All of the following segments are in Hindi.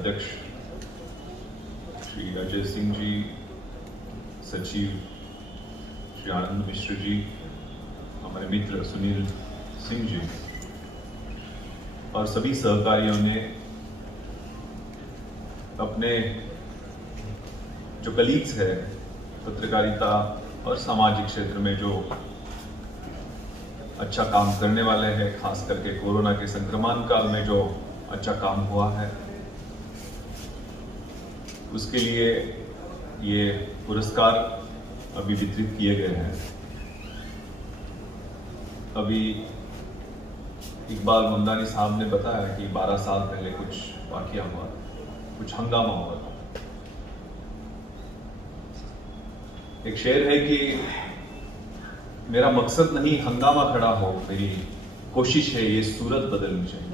अध्यक्ष श्री अजय सिंह जी, सचिव श्री आनंद मिश्र जी, हमारे मित्र सुनील सिंह जी और सभी सहकारियों ने अपने जो कलीग्स है पत्रकारिता और सामाजिक क्षेत्र में जो अच्छा काम करने वाले हैं, खास करके कोरोना के संक्रमण काल में जो अच्छा काम हुआ है, उसके लिए ये पुरस्कार अभी वितरित किए गए हैं। अभी इकबाल मुंदानी साहब ने बताया कि 12 साल पहले कुछ वाकया हुआ, कुछ हंगामा हुआ था। एक शेर है कि मेरा मकसद नहीं हंगामा खड़ा हो, मेरी कोशिश है ये सूरत बदलनी चाहिए।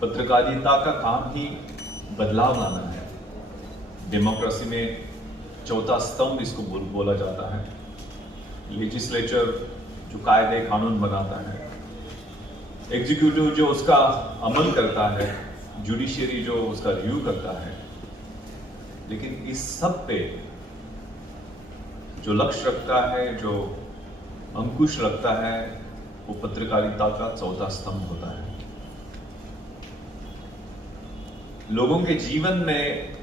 पत्रकारिता का काम ही बदलाव लाना है। डेमोक्रेसी में चौथा स्तंभ इसको बोला जाता है। लेजिस्लेचर जो कायदे कानून बनाता है, एग्जीक्यूटिव जो उसका अमल करता है, जुडिशियरी जो उसका रिव्यू करता है, लेकिन इस सब पे जो लक्ष्य रखता है, जो अंकुश रखता है, वो पत्रकारिता का चौथा स्तंभ होता है। लोगों के जीवन में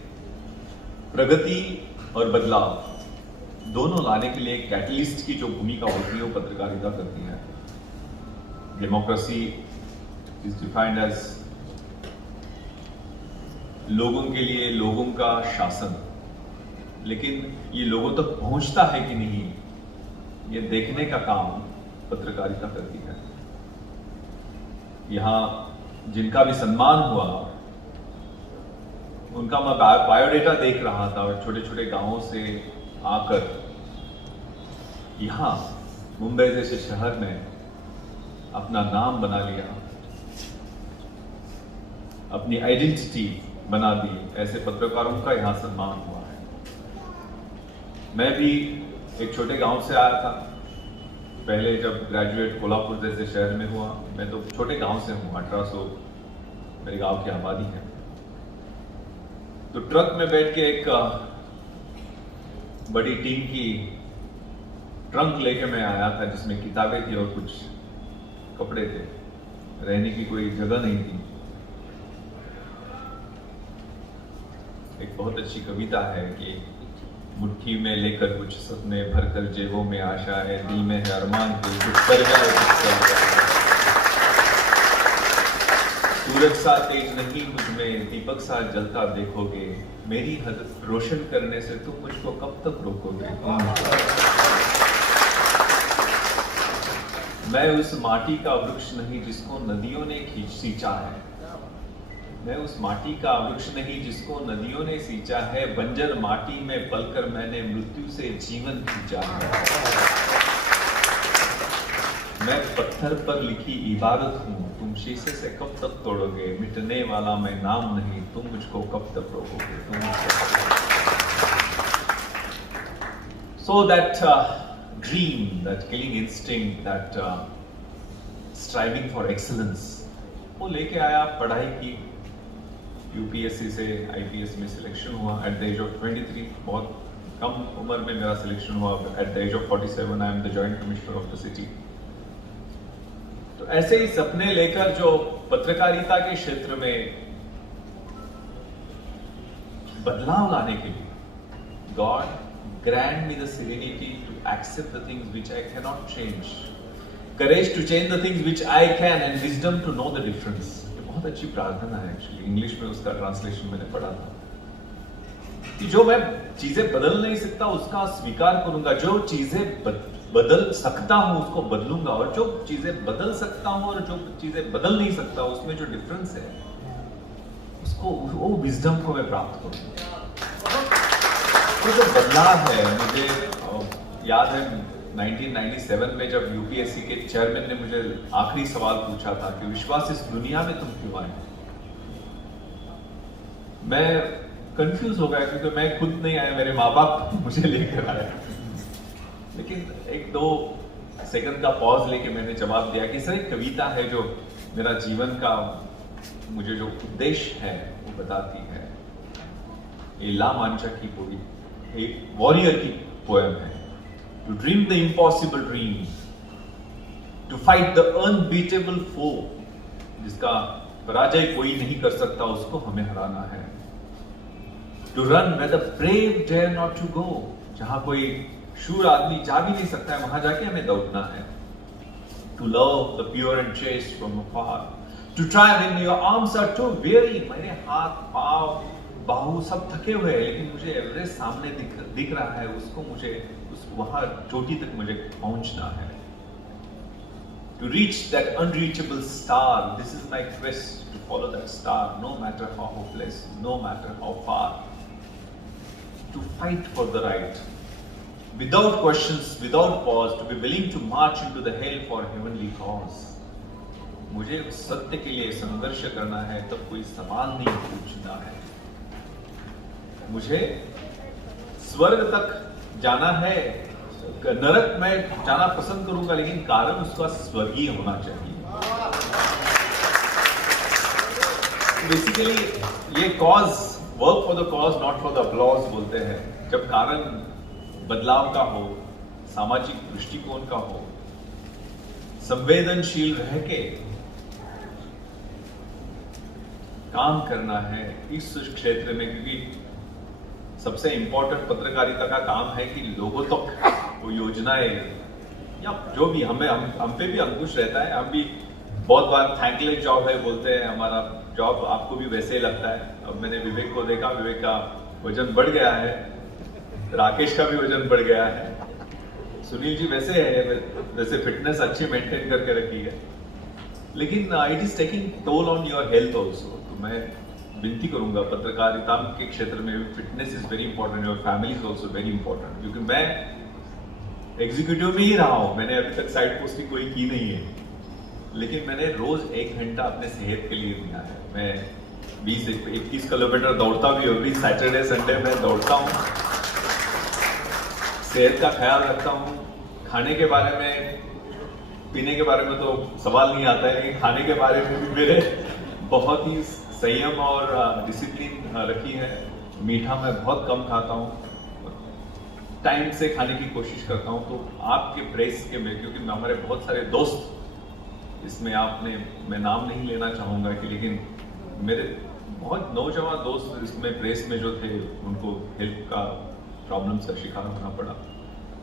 प्रगति और बदलाव दोनों लाने के लिए कैटलिस्ट की जो भूमिका होती है वो पत्रकारिता करती है। डेमोक्रेसी इज डिफाइंड एज लोगों के लिए लोगों का शासन, लेकिन ये लोगों तक पहुंचता है कि नहीं, ये देखने का काम पत्रकारिता करती है। यहां जिनका भी सम्मान हुआ, उनका मैं बायोडेटा देख रहा था और छोटे छोटे गांवों से आकर यहां मुंबई जैसे शहर में अपना नाम बना लिया, अपनी आइडेंटिटी बना दी। ऐसे पत्रकारों का यहां सम्मान हुआ है। मैं भी एक छोटे गांव से आया था। पहले जब ग्रेजुएट कोल्हापुर जैसे शहर में हुआ, मैं तो छोटे गांव से हूं, 1800 मेरे गांव की आबादी है। तो ट्रक में बैठ के एक बड़ी टीम की ट्रंक लेके मैं आया था, जिसमें किताबें थी और कुछ कपड़े थे। रहने की कोई जगह नहीं थी। एक बहुत अच्छी कविता है कि मुट्ठी में लेकर कुछ सपने, भरकर जेबों में आशा है, दिल में है अरमान के कुछ कर जाए, कुछ कर जाए। सूरज सा तेज नहीं मुझ में, दीपक सा जलता देखोगे, मेरी हद रोशन करने से तुम मुझको कब तक रोकोगे। मैं उस माटी का वृक्ष नहीं जिसको नदियों ने सींचा है, मैं उस माटी का वृक्ष नहीं जिसको नदियों ने सींचा है, बंजर माटी में पलकर मैंने मृत्यु से जीवन खींचा है। मैं पत्थर पर लिखी इबारत हूं, तुम शीशे से कब तक तोड़ोगे, मिटने वाला मैं नाम नहीं, तुम मुझको कब तक रोकोगे। So that dream, that killing instinct, that striving for excellence, वो लेके आया, पढ़ाई की, यूपीएससी से आईपीएस में सिलेक्शन हुआ एट द एज ऑफ 23। बहुत कम उम्र में मेरा सिलेक्शन हुआ। At the age of 47 I am the joint commissioner of the city. तो ऐसे ही सपने लेकर जो पत्रकारिता के क्षेत्र में बदलाव लाने के लिए, God grant me the serenity to accept the things which I cannot change, courage to change the things which I can, and wisdom to know the difference। ये बहुत अच्छी प्रार्थना है। एक्चुअली इंग्लिश में उसका ट्रांसलेशन मैंने पढ़ा था कि जो मैं चीजें बदल नहीं सकता उसका स्वीकार करूंगा, जो चीजें बदल सकता हूं उसको बदलूंगा, और जो चीजें बदल सकता हूं और जो चीजें बदल नहीं सकता उसमें जो डिफरेंस है उसको, वो विजडम को मैं प्राप्त करूंगा। तो जो बदलाव है, मुझे याद है 1997 में जब यूपीएससी के चेयरमैन ने मुझे आखिरी सवाल पूछा था कि विश्वास इस दुनिया में तुम क्यों आए। मैं कंफ्यूज हो गया क्योंकि मैं खुद नहीं आया, मेरे माँ बाप मुझे लेकर आए। लेकिन एक दो सेकंड का पॉज लेके मैंने जवाब दिया कि सर एक कविता है जो मेरा जीवन का मुझे जो उद्देश्य है वो बताती है। ये ला मांचा की पूरी एक वॉरियर की पोएम है। To dream the impossible dream, to fight the unbeatable foe, जिसका पराजय कोई नहीं कर सकता उसको हमें हराना है। To run where the brave dare not to go, जहां कोई शूर आदमी जा भी नहीं सकता है वहां जाके हमें दौड़ना है। To love the pure and chaste from afar, to try when your arms are too weary, मेरे हाथ पांव बाहु सब थके हुए हैं लेकिन मुझे एवरेस्ट सामने दिख रहा है, उसको मुझे उस वहां चोटी तक मुझे पहुंचना है। To reach that unreachable star, this is my quest, to follow that star, no matter how hopeless, no matter how far. To fight for the right, without questions, without pause, to be willing to march into the hell for heavenly cause. मुझे उस सत्य के लिए संघर्ष करना है, तब कोई सवाल नहीं पूछना है। मुझे स्वर्ग तक जाना है, नरक में जाना पसंद करूंगा लेकिन कारण उसका स्वर्गीय होना चाहिए। बेसिकली ये cause, work for the cause not for the applause बोलते हैं। जब कारण बदलाव का हो, सामाजिक दृष्टिकोण का हो, संवेदनशील रह के काम करना है इस क्षेत्र में, क्योंकि सबसे इंपॉर्टेंट पत्रकारिता का काम है कि लोगों तक वो योजनाएं या जो भी हम पे भी अंकुश रहता है। हम भी बहुत बार थैंकलेस जॉब है बोलते हैं, हमारा जॉब आपको भी वैसे ही लगता है। अब मैंने विवेक को देखा, विवेक का वजन बढ़ गया है, राकेश का भी वजन बढ़ गया है, सुनील जी वैसे है, वैसे फिटनेस अच्छी मेंटेन करके रखी है, लेकिन it is taking toll on your health also. तो मैं विनती करूंगा पत्रकारिता के क्षेत्र में fitness is very important, your family is also very important. क्योंकि मैं एग्जीक्यूटिव में ही रहा हूं, मैंने अभी तक साइड पोस्टिंग कोई की नहीं है, लेकिन मैंने रोज 1 घंटा अपने सेहत के लिए दिया है। मैं 20-21 किलोमीटर दौड़ता भी, एवरी सैटरडे संडे में दौड़ता हूँ, सेहत का ख्याल रखता हूँ। खाने के बारे में, पीने के बारे में तो सवाल नहीं आता है, लेकिन खाने के बारे में भी मेरे बहुत ही संयम और डिसिप्लिन रखी है। मीठा मैं बहुत कम खाता हूँ, टाइम से खाने की कोशिश करता हूँ। तो आपके प्रेस के में, क्योंकि हमारे बहुत सारे दोस्त इसमें, मैं नाम नहीं लेना चाहूँगा कि, लेकिन मेरे बहुत नौजवान दोस्त इसमें प्रेस में जो थे उनको हेल्थ का प्रॉब्लम्स का शिकार होना पड़ा।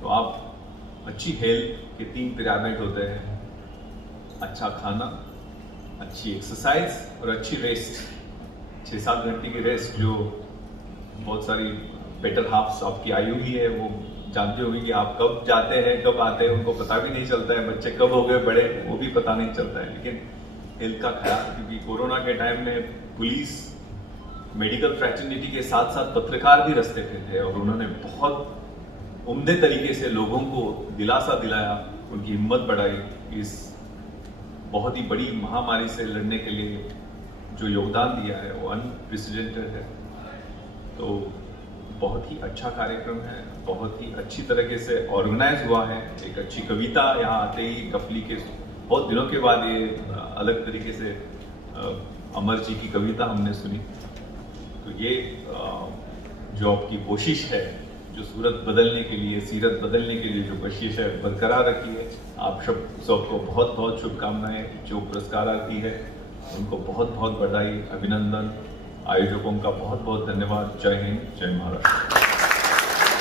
तो आप अच्छी हेल्थ के 3 पिरामिड होते हैं, अच्छा खाना, अच्छी एक्सरसाइज और अच्छी रेस्ट। 6-7 घंटे की रेस्ट, जो बहुत सारी बेटर हाफ्स आपकी आयु ही है वो जानते होंगे कि आप कब जाते हैं कब आते हैं उनको पता भी नहीं चलता है, बच्चे कब हो गए बड़े वो भी पता नहीं चलता है। लेकिन हेल्थ का ख्याल, क्योंकि कोरोना के टाइम में पुलिस, मेडिकल फ्रैटर्निटी के साथ साथ पत्रकार भी रास्ते पे थे और उन्होंने बहुत उम्दे तरीके से लोगों को दिलासा दिलाया, उनकी हिम्मत बढ़ाई। इस बहुत ही बड़ी महामारी से लड़ने के लिए जो योगदान दिया है वो अनप्रेसिडेंटेड है। तो बहुत ही अच्छा कार्यक्रम है, बहुत ही अच्छी तरीके से ऑर्गेनाइज हुआ है। एक अच्छी कविता यहाँ आते ही कफली के बहुत दिनों के बाद ये अलग तरीके से अमर जी की कविता हमने सुनी। तो ये जो आपकी कोशिश है, जो सूरत बदलने के लिए, सीरत बदलने के लिए जो कोशिश है बरकरार रखी है। आप सबको बहुत बहुत शुभकामनाएं। जो पुरस्कारार्थी है उनको बहुत बहुत बधाई, अभिनंदन। आयोजकों का बहुत बहुत धन्यवाद। जय हिंद, जय महाराष्ट्र।